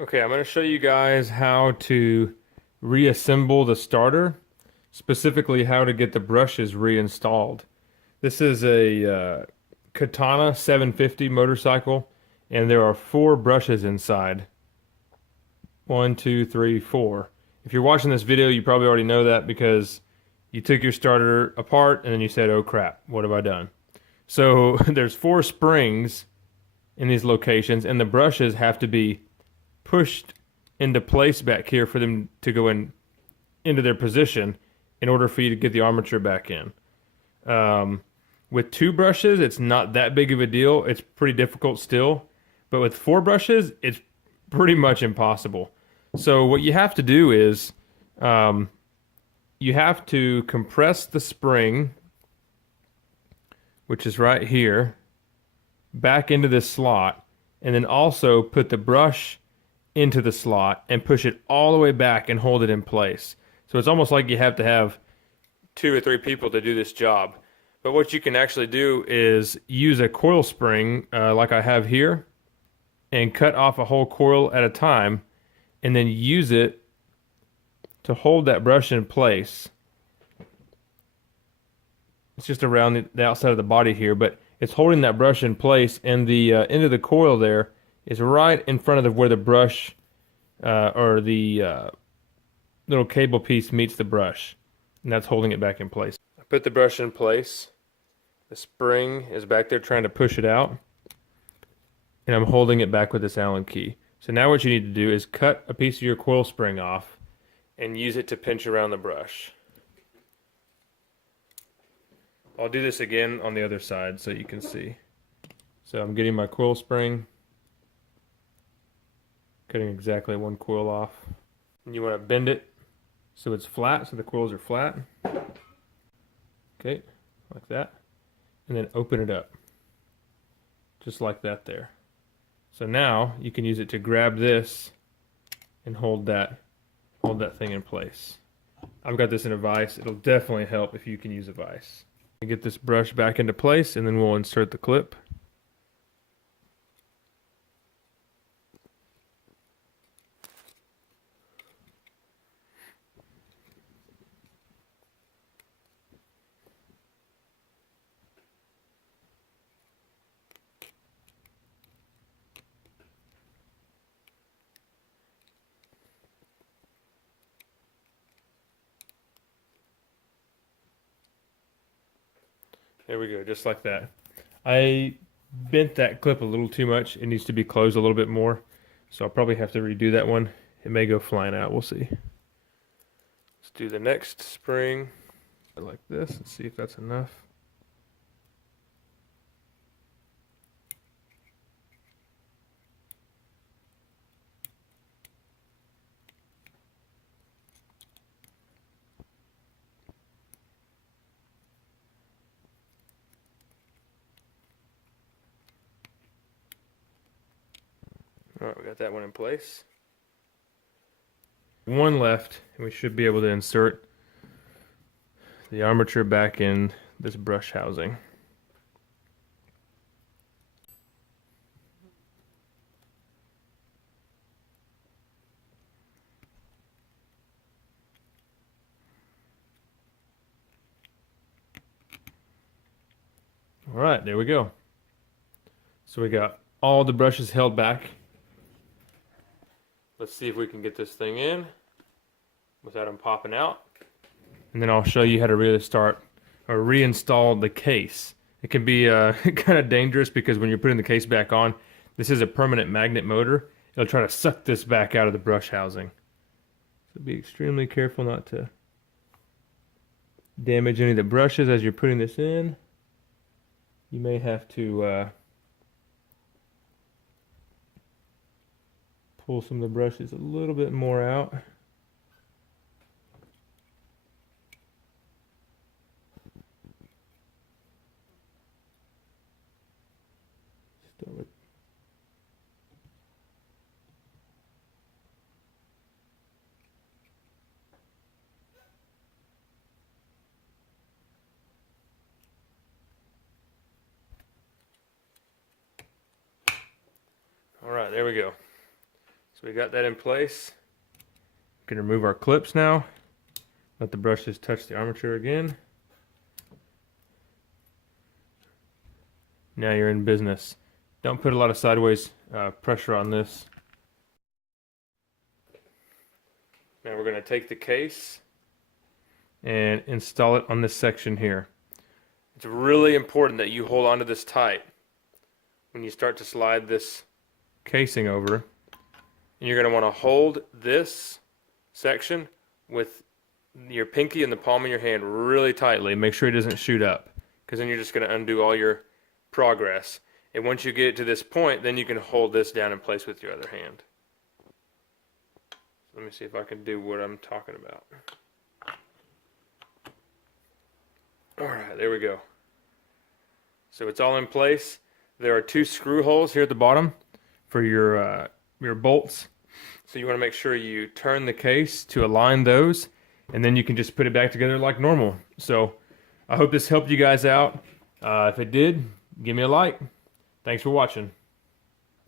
Okay, I'm going to show you guys how to reassemble the starter, specifically how to get the brushes reinstalled. This is a Katana 750 motorcycle, and there are four brushes inside. One, two, three, four. If you're watching this video, you probably already know that because you took your starter apart and then you said, "Oh crap, what have I done?" So there's four springs in these locations, and the brushes have to be pushed into place back here for them to go into their position in order for you to get the armature back in. With two brushes, it's not that big of a deal. It's pretty difficult still, but with four brushes, it's pretty much impossible. So what you have to do is you have to compress the spring, which is right here, back into this slot, and then also put the brush into the slot and push it all the way back and hold it in place. So it's almost like you have to have two or three people to do this job. But what you can actually do is use a coil spring like I have here and cut off a whole coil at a time and then use it to hold that brush in place. It's just around the outside of the body here, but it's holding that brush in place, and the end of the coil there is right in front of where the brush or the little cable piece meets the brush, and that's holding it back in place. I put the brush in place. The spring is back there trying to push it out, and I'm holding it back with this Allen key. So now what you need to do is cut a piece of your coil spring off and use it to pinch around the brush. I'll do this again on the other side so you can see. So I'm getting my coil spring, cutting exactly one coil off. And you want to bend it so it's flat, so the coils are flat. Okay, like that. And then open it up, just like that there. So now you can use it to grab this and hold that thing in place. I've got this in a vise. It'll definitely help if you can use a vise. Get this brush back into place, and then we'll insert the clip. There we go, just like that. I bent that clip a little too much. It needs to be closed a little bit more, so I'll probably have to redo that one. It may go flying out, we'll see. Let's do the next spring like this and see if that's enough. All right, we got that one in place. One left, and we should be able to insert the armature back in this brush housing. All right, there we go. So we got all the brushes held back. Let's see if we can get this thing in without them popping out. And then I'll show you how to really start or reinstall the case. It can be kind of dangerous because when you're putting the case back on, this is a permanent magnet motor. It'll try to suck this back out of the brush housing. So be extremely careful not to damage any of the brushes as you're putting this in. You may have to pull some of the brushes a little bit more out. All right, there we go. So we got that in place. We can remove our clips now. Let the brushes touch the armature again. Now you're in business. Don't put a lot of sideways pressure on this. Now we're going to take the case and install it on this section here. It's really important that you hold onto this tight when you start to slide this casing over. And you're going to want to hold this section with your pinky and the palm of your hand really tightly. Make sure it doesn't shoot up, because then you're just going to undo all your progress. And once you get it to this point, then you can hold this down in place with your other hand. Let me see if I can do what I'm talking about. Alright, there we go. So it's all in place. There are 2 screw holes here at the bottom for your bolts. So you want to make sure you turn the case to align those, and then you can just put it back together like normal. So I hope this helped you guys out. If it did, give me a like. Thanks for watching.